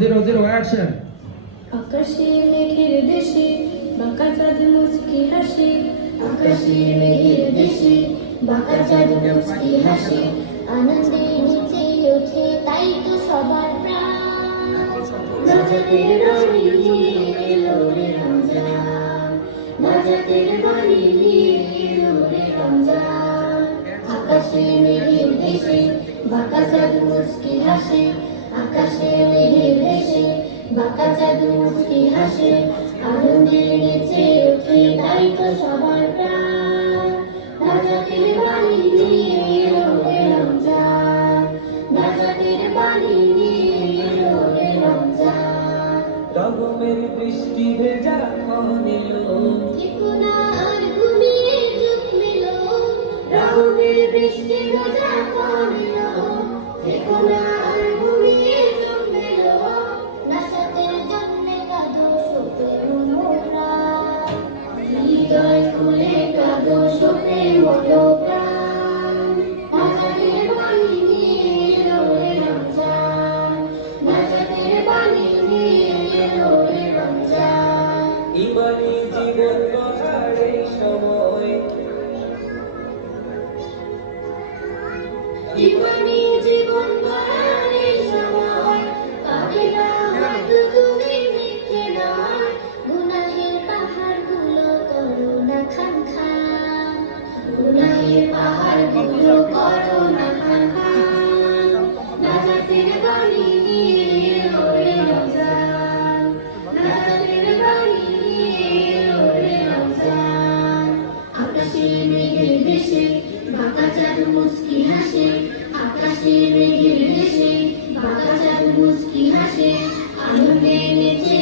0 action. আকাশে মেঘের দেশে বাঁকা চাঁদ মুচকি হাসে, আকাশে মেঘের দেশে বাঁকা চাঁদ মুচকি হাসে, আনন্দে নিচে ওঠে তাই তো সবার প্রাণ। নাজাতের বাণী নিয়ে এলো রে রমজান, নাজাতের বাণী নিয়ে এলো রে রমজান। আকাশে মেঘের দেশে বাঁকা চাঁদ মুচকি হাসে, আকাশে মেঘের দেশে বাঁকা চাঁদ মুচকি হাসে, আনন্দে নেচে ওঠে তাই তো সবার প্রাণ। নাজাতের বাণী নিয়ে এলো রে রমজান, নাজাতের বাণী নিয়ে এলো রে রমজান। রহমের বৃষ্টি ভেজা ক্ষণ এলো, ঠিকুনা আর ঘুমিয়ে চোখ মেলো, রহমের বৃষ্টি ভেজা ক্ষণ এলো, ঠিকুনা আর ঘুমিয়ে চোখ মেলো, নাজাতের জন্যে কাঁদো শোকে মনোপ্রাণ, হৃদয় খুলে কাঁদো শোকে মনোপ্রাণ। নাজাতের বাণী নিয়ে এলো রে রমজান, নাজাতের বাণী নিয়ে এলো রে রমজান। ইমানি জীবন গড়ার এই সময়, ইমানি জীবন গড়ার এই সময়, পাবে না হয়তো তুমি মিথ্যে নয়, গুনাহের পাহাড়গুলো করো না খান খান, গুনাহের পাহাড়গুলো করো না খান খান। নাজাতের বাণী নিয়ে এলো রে রমজান, নাজাতের বাণী নিয়ে এলো রে রমজান। আকাশে মেঘের দেশে বাঁকা চাঁদ মুচকি হাসে, আকাশে মেঘের দেশে বাঁকা চাঁদ মুচকি হাসে, আনন্দে নেচে